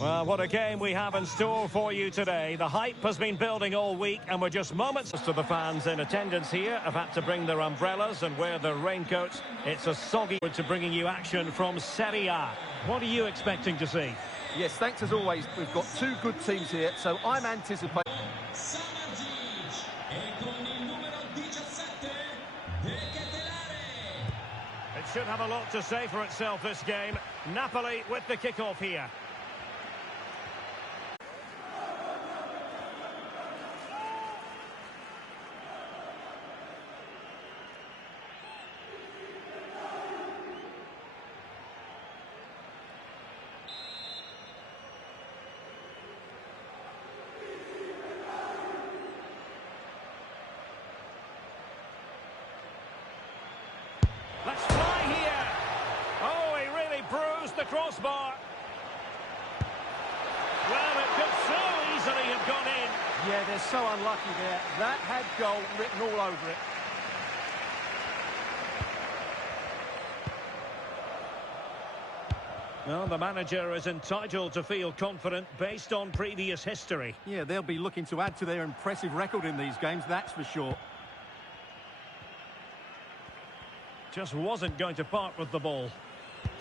Well, what a game we have in store for you today. The hype has been building all week, and we're just moments to the fans in attendance here have had to bring their umbrellas and wear their raincoats. It's a soggy to bringing you action from Serie A. What are you expecting to see? Yes, thanks as always. We've got two good teams here, so I'm anticipating. It should have a lot to say for itself, this game. Napoli with the kickoff here. Let's fly here. Oh, he really bruised the crossbar. Well, it could so easily have gone in. Yeah, they're so unlucky there. That had goal written all over it. Well, the manager is entitled to feel confident based on previous history. Yeah, they'll be looking to add to their impressive record in these games, that's for sure. Just wasn't going to part with the ball.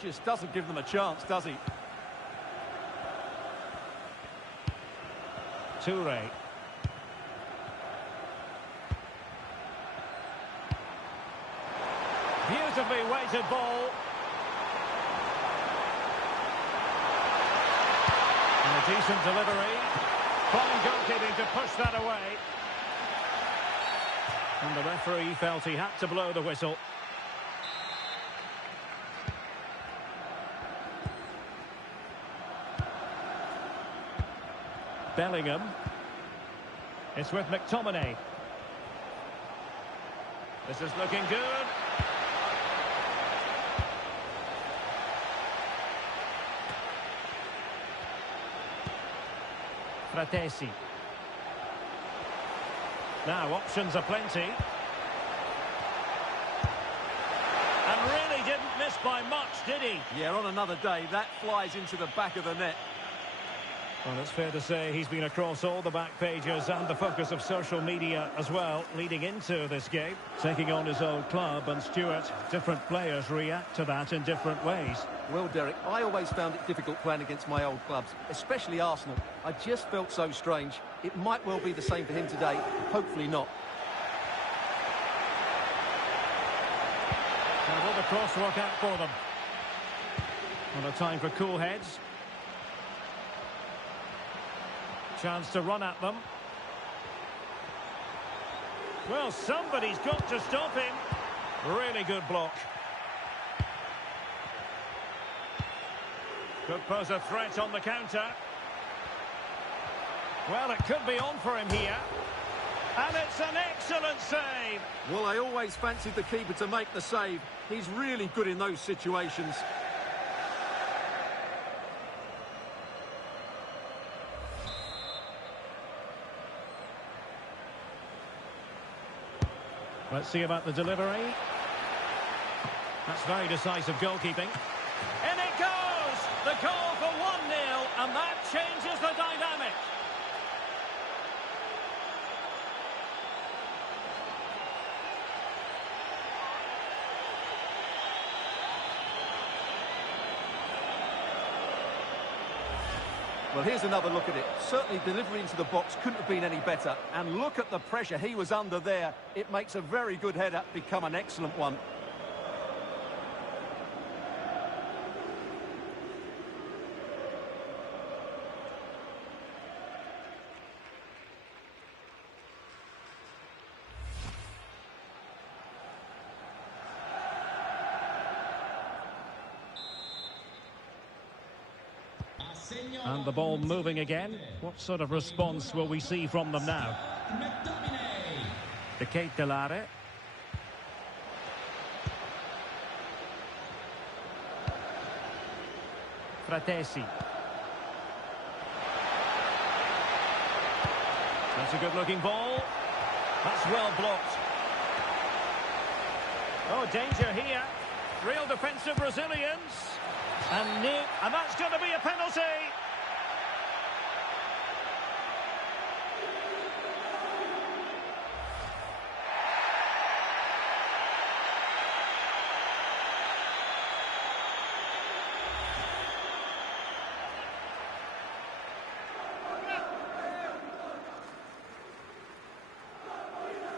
Just doesn't give them a chance, does he? Toure. Beautifully weighted ball. And a decent delivery. Fine goalkeeping to push that away. And the referee felt he had to blow the whistle. Bellingham. It's with McTominay. This is looking good. Fratesi. Now options are plenty. And really didn't miss by much, did he? Yeah, on another day, that flies into the back of the net. Well, it's fair to say he's been across all the back pages and the focus of social media as well, leading into this game. Taking on his old club, and Stuart, different players react to that in different ways. Well, Derek, I always found it difficult playing against my old clubs, especially Arsenal. I just felt so strange. It might well be the same for him today, hopefully not. Now, will the cross work out for them? Well, a time for cool heads. Chance to run at them. Well, somebody's got to stop him. Really good block. Could pose a threat on the counter. Well, it could be on for him here. And it's an excellent save. Well, I always fancied the keeper to make the save. He's really good in those situations. Let's see about the delivery. That's very decisive goalkeeping. In it goes! The goal for 1-0, and that changes the dynamic. Well, here's another look at it. Certainly delivery into the box couldn't have been any better. And look at the pressure he was under there. It makes a very good header become an excellent one. And the ball moving again. What sort of response will we see from them now? De Ketelaere. Fratesi. That's a good-looking ball. That's well blocked. Oh, danger here. Real defensive resilience. And that's going to be a penalty.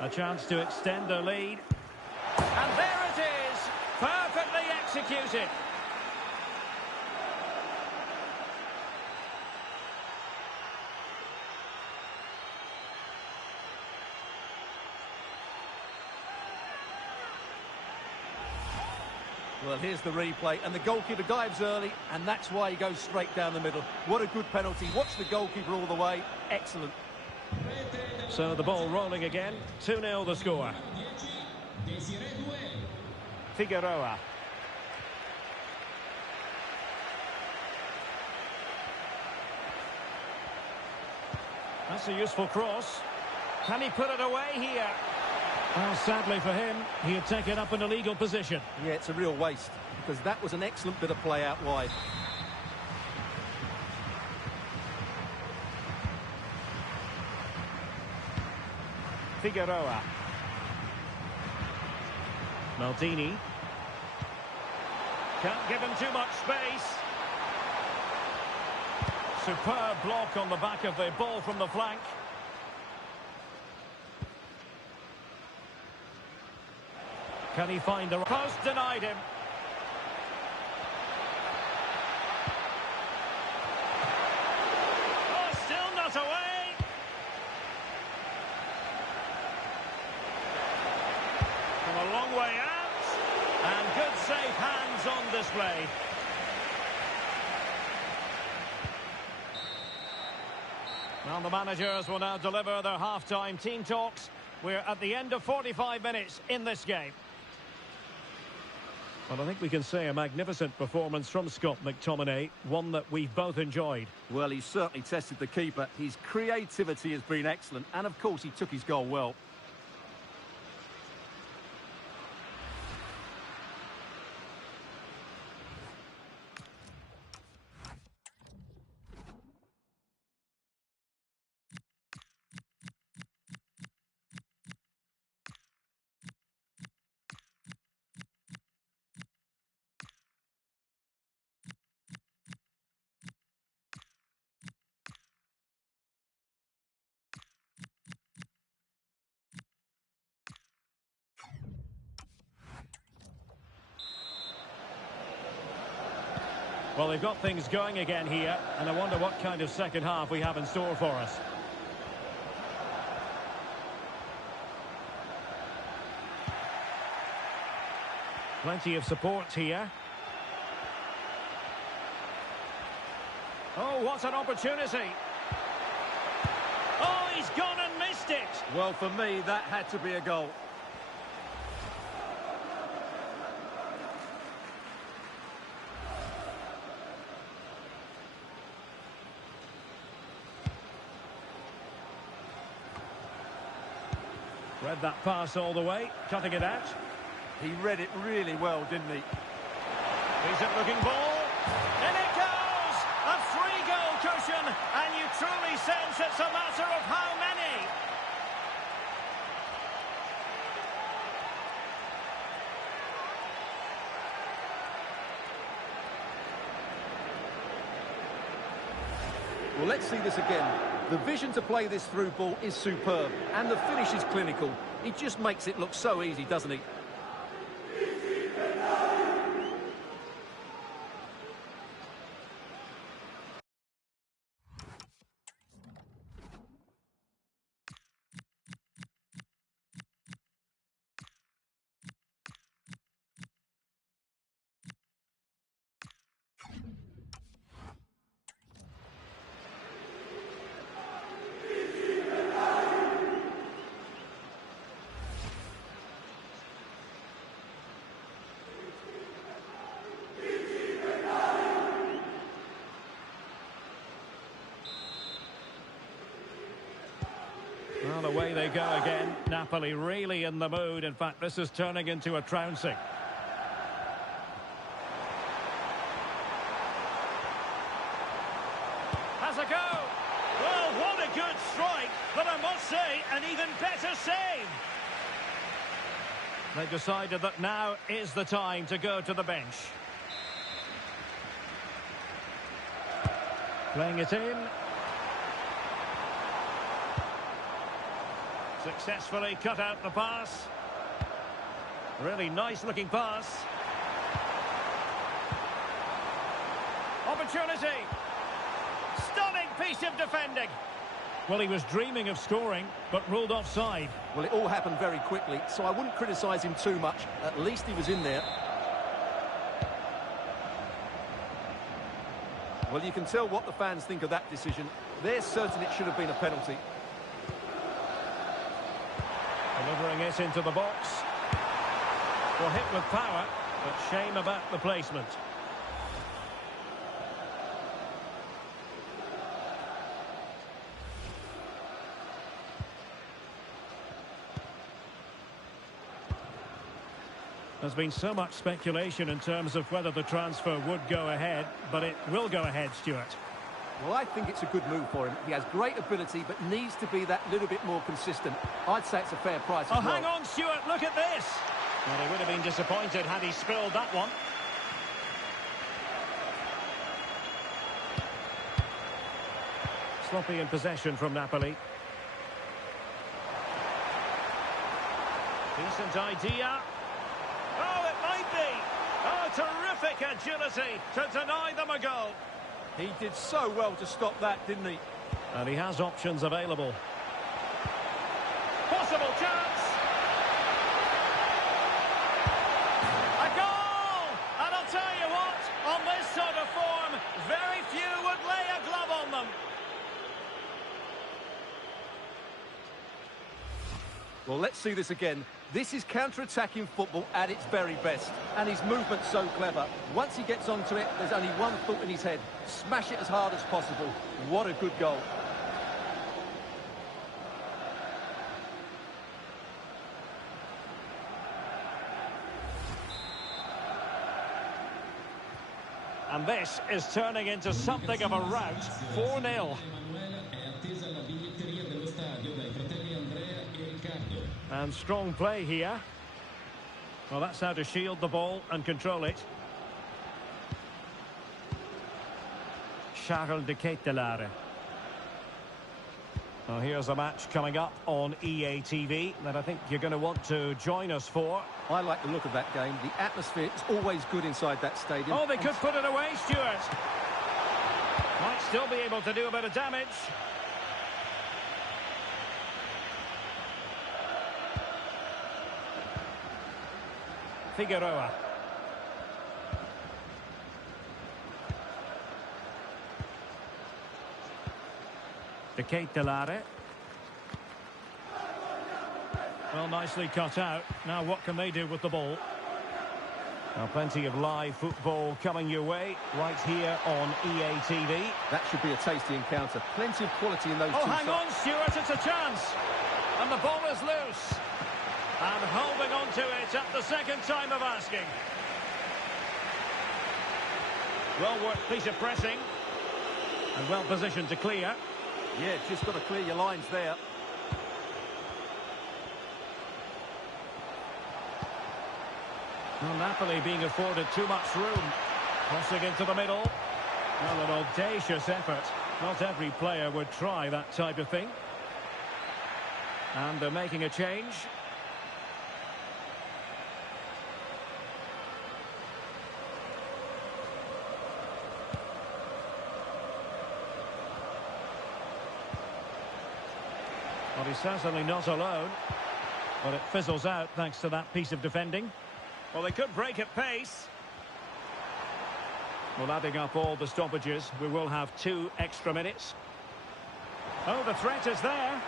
A chance to extend their lead. And there it is! Perfectly executed. Well, here's the replay, and the goalkeeper dives early, and that's why he goes straight down the middle. What a good penalty. Watch the goalkeeper all the way. Excellent. So the ball rolling again. 2-0 the score. Figueroa. That's a useful cross. Can he put it away here? Well, sadly for him, he had taken up an illegal position. Yeah, it's a real waste, because that was an excellent bit of play out wide. Figueroa. Maldini. Can't give him too much space. Superb block on the back of the ball from the flank. Can he find the post? Denied him. Oh, still not away. From a long way out. And good safe hands on display. Well, the managers will now deliver their half-time team talks. We're at the end of 45 minutes in this game. Well, I think we can say a magnificent performance from Scott McTominay, one that we've both enjoyed. Well, he's certainly tested the keeper. His creativity has been excellent, and of course he took his goal well. Well, they've got things going again here, and I wonder what kind of second half we have in store for us. Plenty of support here. Oh, what an opportunity. Oh, he's gone and missed it. Well, for me, that had to be a goal. Read that pass all the way, cutting it out. He read it really well, didn't he? Decent looking ball. In it goes! A 3-goal cushion, and you truly sense it's a matter of how many. Well, let's see this again. The vision to play this through ball is superb, and the finish is clinical. He just makes it look so easy, doesn't he? Well, away they go again. Napoli really in the mood. In fact, this is turning into a trouncing. Has a go. Well, what a good strike. But I must say, an even better save. They've decided that now is the time to go to the bench. Playing it in. Successfully cut out the pass. Really nice-looking pass. Opportunity. Stunning piece of defending. Well, he was dreaming of scoring, but ruled offside. Well, it all happened very quickly, so I wouldn't criticise him too much. At least he was in there. Well, you can tell what the fans think of that decision. They're certain it should have been a penalty. Delivering it into the box. Well, hit with power, but shame about the placement. There's been so much speculation in terms of whether the transfer would go ahead, but it will go ahead, Stuart. Well, I think it's a good move for him. He has great ability, but needs to be that little bit more consistent. I'd say it's a fair price as well. Hang on, Stuart, look at this! Well, he would have been disappointed had he spilled that one. Sloppy in possession from Napoli. Decent idea. Oh, it might be! Oh, terrific agility to deny them a goal. He did so well to stop that, didn't he? And he has options available. Possible chance! A goal! And I'll tell you what, on this sort of form, very few would lay a glove on them. Well, let's see this again. This is counter-attacking football at its very best. And his movement's so clever. Once he gets onto it, there's only one thought in his head. Smash it as hard as possible. What a good goal. And this is turning into something of a rout. 4-0. And strong play here. Well, that's how to shield the ball and control it. Charles de Ketelaere. Well, here's a match coming up on EA TV that I think you're going to want to join us for. I like the look of that game. The atmosphere is always good inside that stadium. Oh, they could put it away, Stuart. Might still be able to do a bit of damage. Figueroa. De Ketelaere. Well, nicely cut out. Now what can they do with the ball? Now plenty of live football coming your way right here on EA TV. That should be a tasty encounter. Plenty of quality in those two. Oh, hang on, Stuart, it's a chance. And the ball is loose. And holding on to it at the second time of asking. Well worked piece of pressing. And well positioned to clear. Yeah, just got to clear your lines there. Well, Napoli being afforded too much room. Crossing into the middle. Well, an audacious effort. Not every player would try that type of thing. And they're making a change. Well, he's certainly not alone, but it fizzles out thanks to that piece of defending. Well, they could break at pace. Well, adding up all the stoppages, we will have 2 extra minutes. Oh, the threat is there.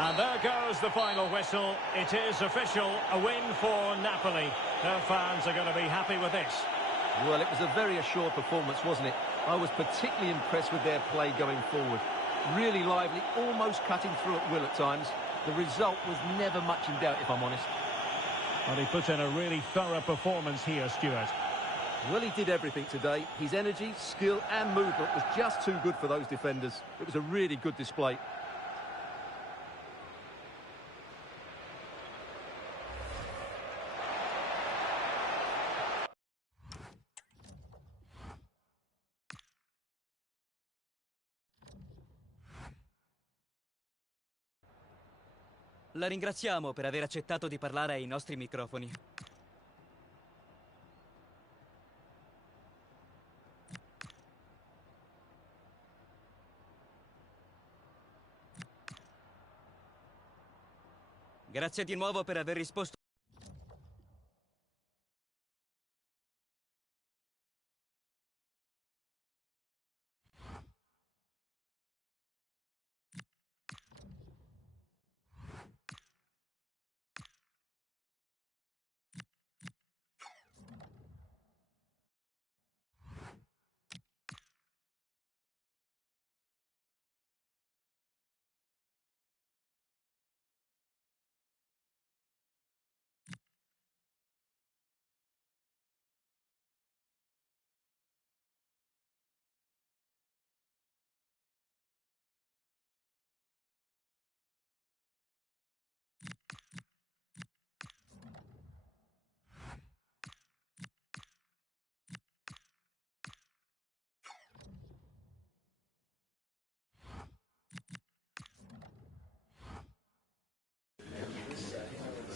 And there goes the final whistle. It is official, a win for Napoli. Their fans are going to be happy with this. Well, it was a very assured performance, wasn't it? I was particularly impressed with their play going forward. Really lively, almost cutting through at will at times. The result was never much in doubt, if I'm honest. Well, he put in a really thorough performance here, Stuart. Well, he did everything today. His energy, skill and movement was just too good for those defenders. It was a really good display. La ringraziamo per aver accettato di parlare ai nostri microfoni. Grazie di nuovo per aver risposto.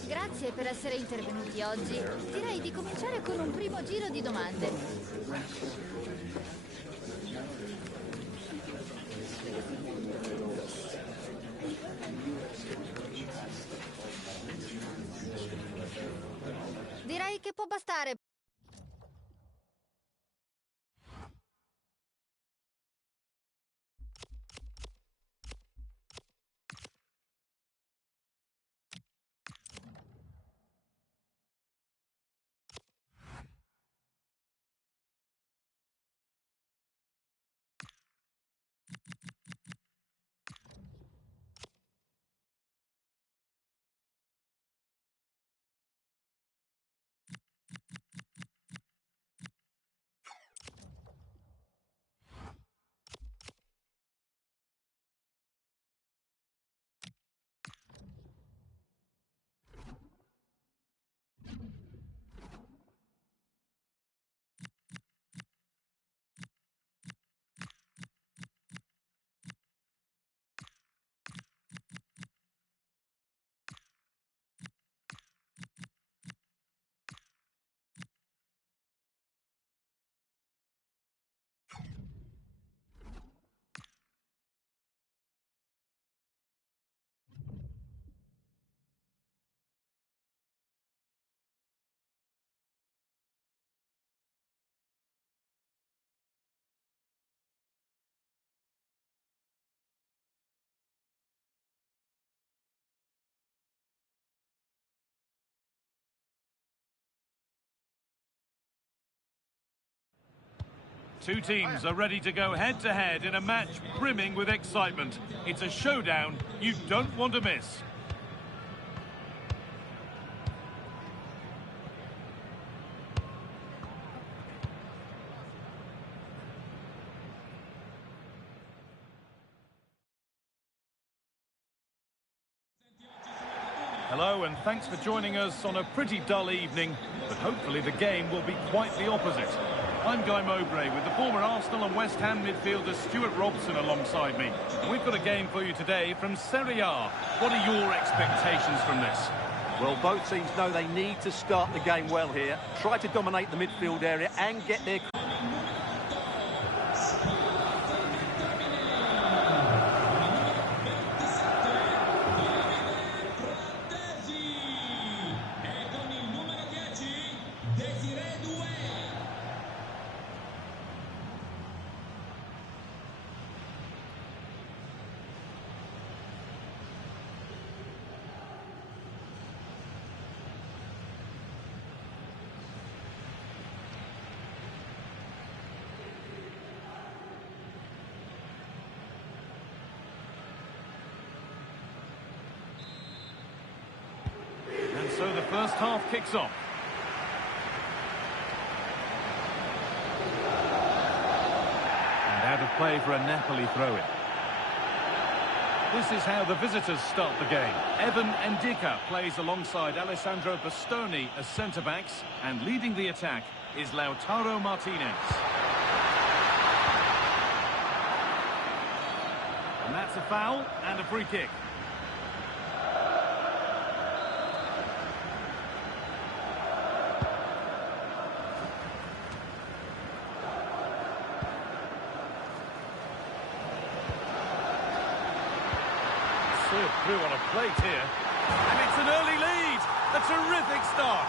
Grazie per essere intervenuti oggi. Direi di cominciare con un primo giro di domande. Direi che può bastare. Two teams are ready to go head-to-head in a match brimming with excitement. It's a showdown you don't want to miss. Hello and thanks for joining us on a pretty dull evening, but hopefully the game will be quite the opposite. I'm Guy Mowbray with the former Arsenal and West Ham midfielder Stuart Robson alongside me. And we've got a game for you today from Serie A. What are your expectations from this? Well, both teams know they need to start the game well here. Try to dominate the midfield area and get their... So the first half kicks off. And out of play for a Napoli throw-in. This is how the visitors start the game. Evan Ndika plays alongside Alessandro Bastoni as centre-backs, and leading the attack is Lautaro Martinez. And that's a foul and a free kick. Served through on a plate here. And it's an early lead. A terrific start.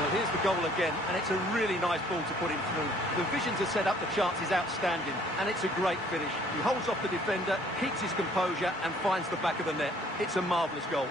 Well, here's the goal again, and it's a really nice ball to put him through. The vision to set up the chance is outstanding, and it's a great finish. He holds off the defender, keeps his composure, and finds the back of the net. It's a marvellous goal.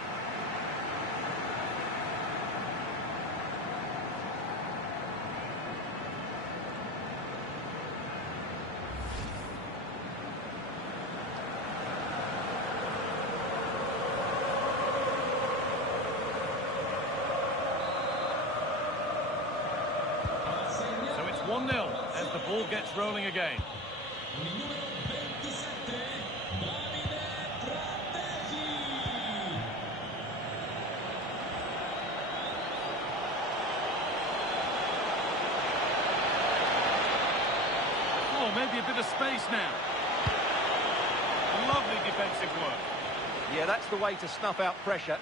So it's 1-0 as the ball gets rolling again. Oh, maybe a bit of space now. Lovely defensive work. Yeah, that's the way to snuff out pressure.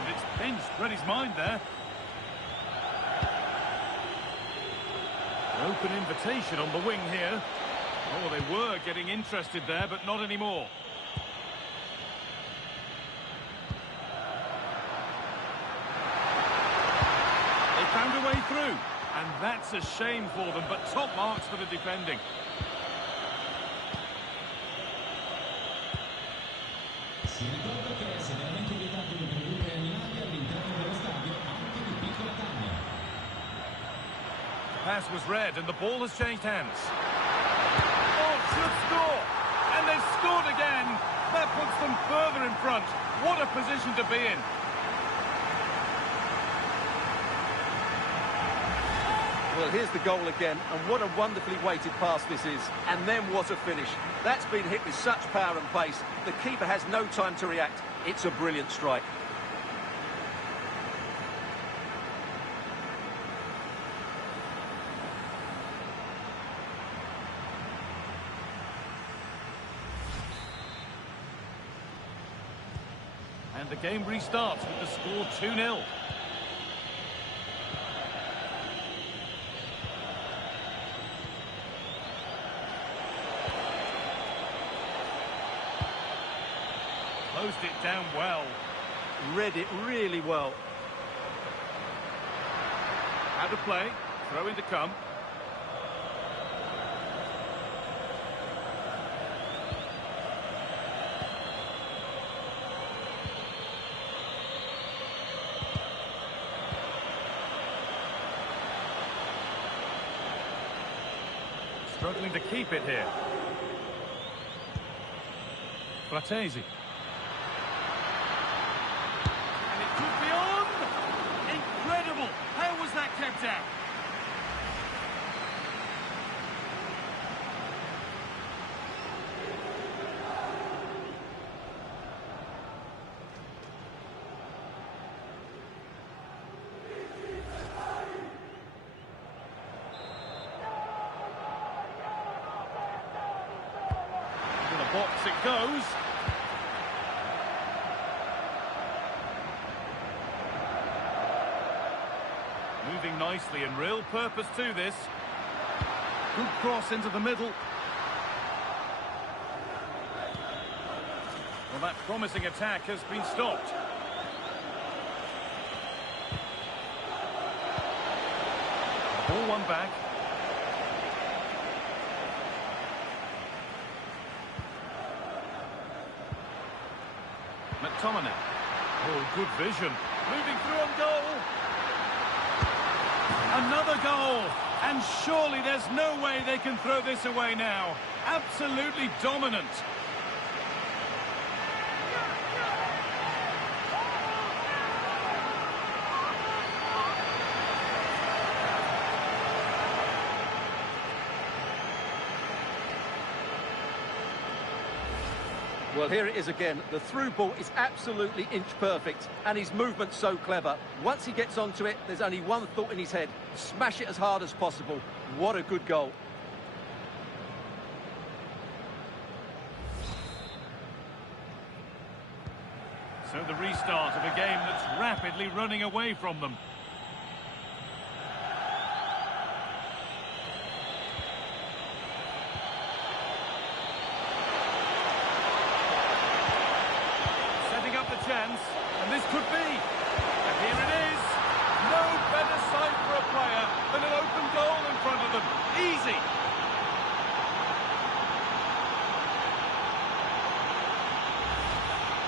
And it's pinched, read his mind there. An open invitation on the wing here. Oh, they were getting interested there, but not anymore. They found a way through, and that's a shame for them, but top marks for the defending. Si ricorda che è severamente vietato introdurre animali all'interno dello stadio, anche di piccola taglia. Pass was red, and the ball has changed hands. Oh, should score! And they've scored again! That puts them further in front. What a position to be in. Well, here's the goal again, and what a wonderfully weighted pass this is. And then what a finish. That's been hit with such power and pace. The keeper has no time to react. It's a brilliant strike. And the game restarts with the score 2-0. Closed it down well. Read it really well. Out of play. Throw in to come. Struggling to keep it here. Fratesi. And it could be on! Incredible! How was that kept out? Box it goes. Moving nicely and real purpose to this. Good cross into the middle. Well, that promising attack has been stopped. Ball one back. McTominay. Oh, good vision. Moving through on goal. Another goal. And surely there's no way they can throw this away now. Absolutely dominant. Well, here it is again. The through ball is absolutely inch perfect, and his movement's so clever. Once he gets onto it, there's only one thought in his head: smash it as hard as possible. What a good goal. So the restart of a game that's rapidly running away from them. Setting up the chance, and this could be. And here it is. No better sight for a player than an open goal in front of them. Easy.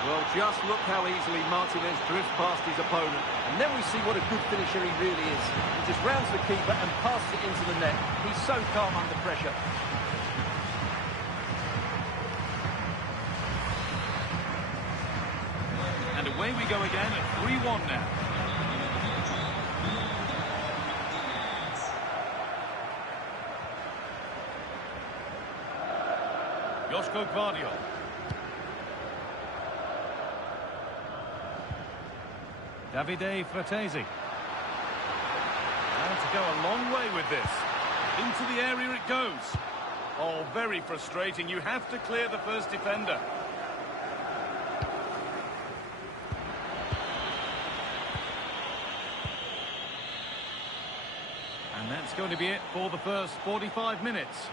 Well, just look how easily Martinez drifts past his opponent. And then we see what a good finisher he really is. He just rounds the keeper and passes it into the net. He's so calm under pressure. And away we go again at 3-1 now. Joško Gvardiol. Davide Fratesi. Now to go a long way with this. Into the area it goes. Oh, very frustrating. You have to clear the first defender. And that's going to be it for the first 45 minutes.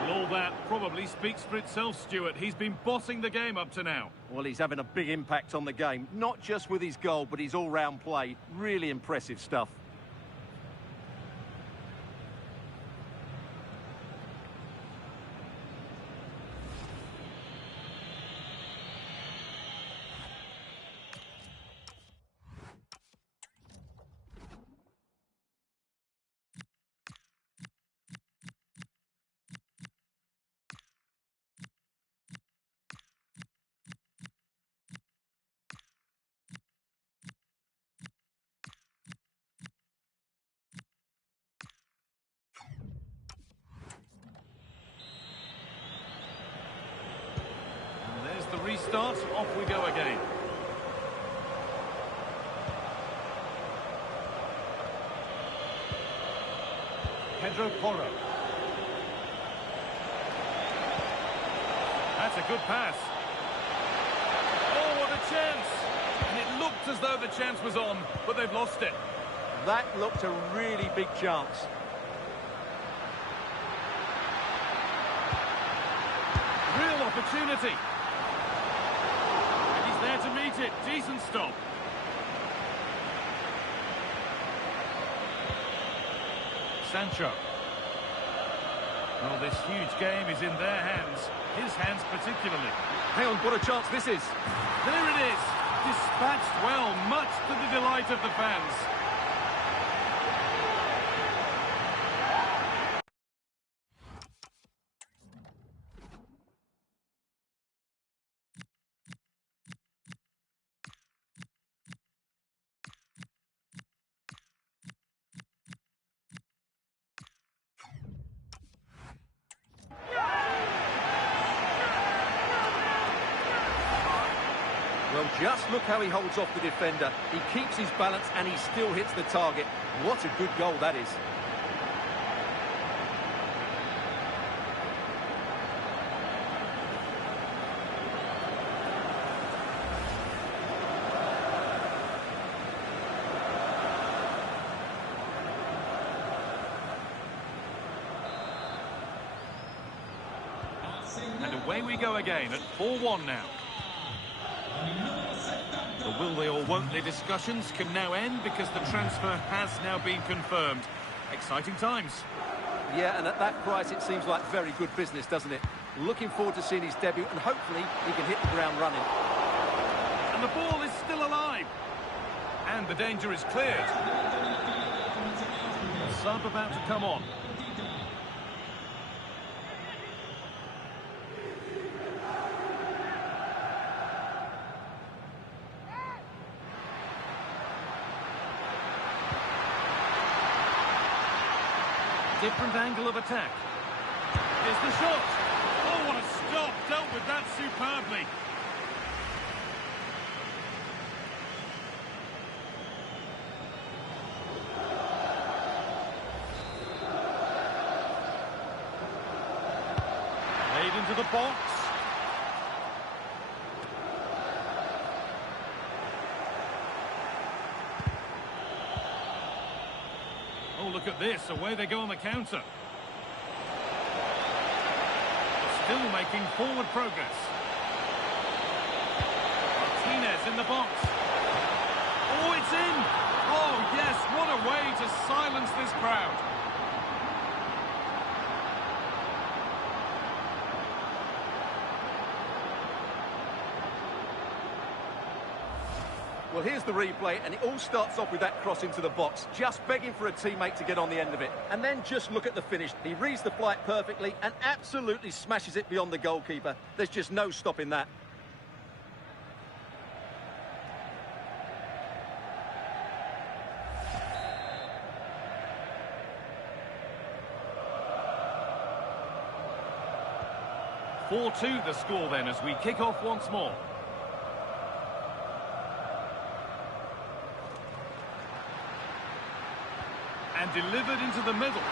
Well, all that probably speaks for itself, Stuart. He's been bossing the game up to now. Well, he's having a big impact on the game, not just with his goal, but his all-round play. Really impressive stuff. The restart, off we go again. Pedro Porro. That's a good pass. Oh, what a chance! And it looked as though the chance was on, but they've lost it. That looked a really big chance. Real opportunity. There to meet it. Decent stop. Sancho. Well, this huge game is in their hands. His hands particularly. Hang on, what a chance this is. There it is. Dispatched well, much to the delight of the fans. Well, just look how he holds off the defender. He keeps his balance and he still hits the target. What a good goal that is. And away we go again at 4-1 now. The will they or won't they discussions can now end because the transfer has now been confirmed. Exciting times. Yeah, and at that price it seems like very good business, doesn't it? Looking forward to seeing his debut and hopefully he can hit the ground running. And the ball is still alive. And the danger is cleared. A sub about to come on. Different angle of attack. Here's the shot. Oh, what a stop. Dealt with that superbly. Laid into the box. Oh, look at this. Away they go on the counter. Still making forward progress. Martinez in the box. Oh, it's in! Oh, yes, what a way to silence this crowd. Well, here's the replay, and it all starts off with that cross into the box, just begging for a teammate to get on the end of it. And then just look at the finish. He reads the flight perfectly and absolutely smashes it beyond the goalkeeper. There's just no stopping that. (4-2) the score then as we kick off once more. And delivered into the middle.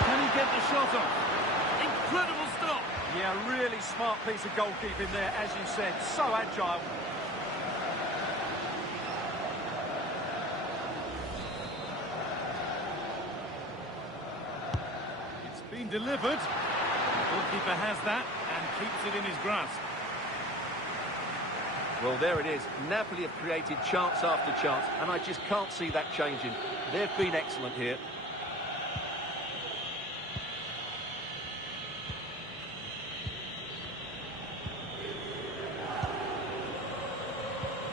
Can he get the shot off? Incredible stop. Yeah, really smart piece of goalkeeping there, as you said. So agile. It's been delivered. The goalkeeper has that and keeps it in his grasp. Well, there it is. Napoli have created chance after chance, and I just can't see that changing. They've been excellent here.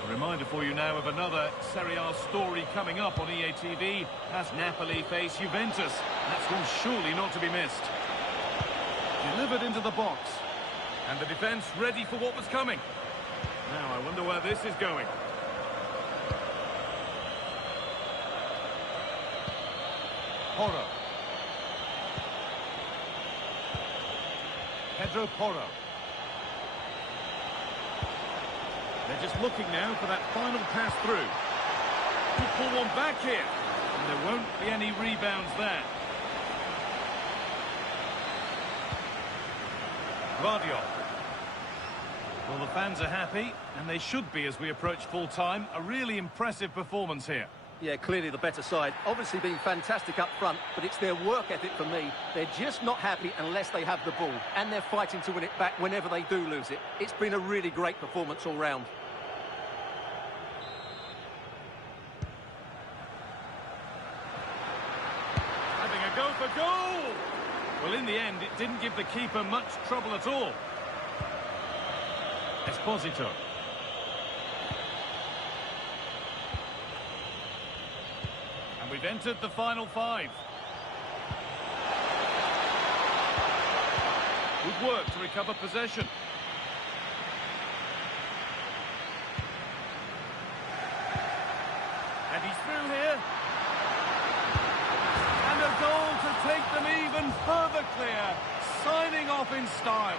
A reminder for you now of another Serie A story coming up on EA TV as Napoli face Juventus. That's one surely not to be missed. Delivered into the box. And the defence ready for what was coming. Now, I wonder where this is going. Porro. Pedro Porro. They're just looking now for that final pass through. Could pull one back here. And there won't be any rebounds there. Guardiola. Well, the fans are happy, and they should be as we approach full-time. A really impressive performance here. Yeah, clearly the better side. Obviously been fantastic up front, but it's their work ethic for me. They're just not happy unless they have the ball, and they're fighting to win it back whenever they do lose it. It's been a really great performance all round. Having a go for goal! Well, in the end, it didn't give the keeper much trouble at all. Esposito. And we've entered the final five. Good work to recover possession. And he's through here. And a goal to take them even further clear. Signing off in style.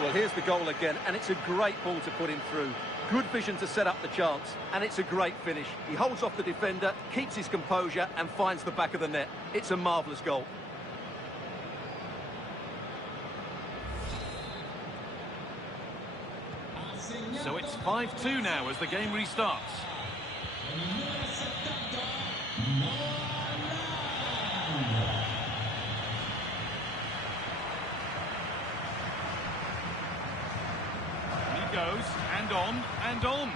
Well, here's the goal again, and it's a great ball to put him through. Good vision to set up the chance, and it's a great finish. He holds off the defender, keeps his composure, and finds the back of the net. It's a marvellous goal. So it's 5-2 now as the game restarts. He goes, and on, and on.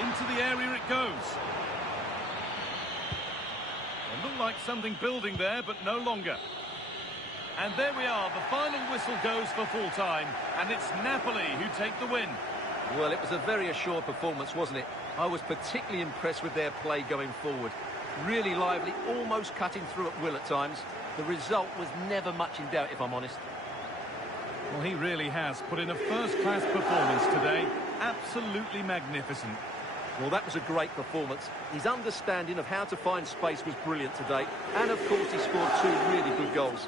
Into the area it goes. It looked like something building there, but no longer. And there we are, the final whistle goes for full time, and it's Napoli who take the win. Well, it was a very assured performance, wasn't it? I was particularly impressed with their play going forward. Really lively, almost cutting through at will at times. The result was never much in doubt, if I'm honest. Well, he really has put in a first-class performance today. Absolutely magnificent. Well, that was a great performance. His understanding of how to find space was brilliant today. And, of course, he scored 2 really good goals.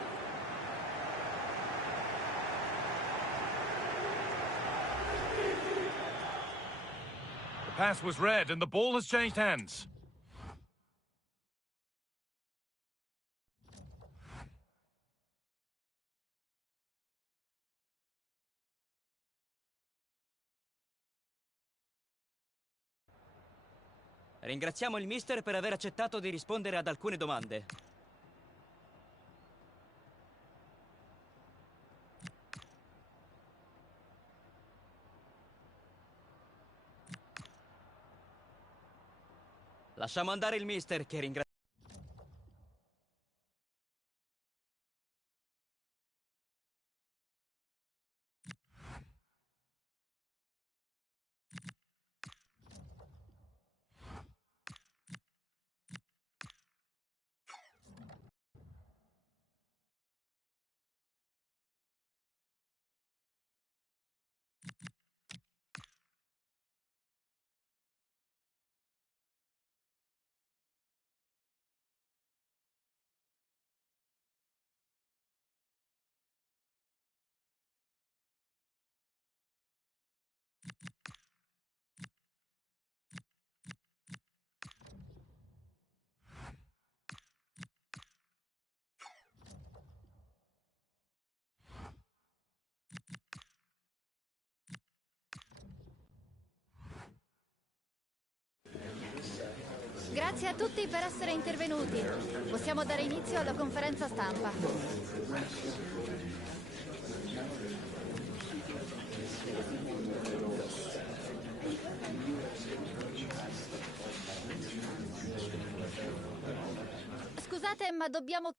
The pass was read and the ball has changed hands. Ringraziamo il mister per aver accettato di rispondere ad alcune domande. Lasciamo andare il mister che ringrazia. Grazie a tutti per essere intervenuti. Possiamo dare inizio alla conferenza stampa. Scusate, ma dobbiamo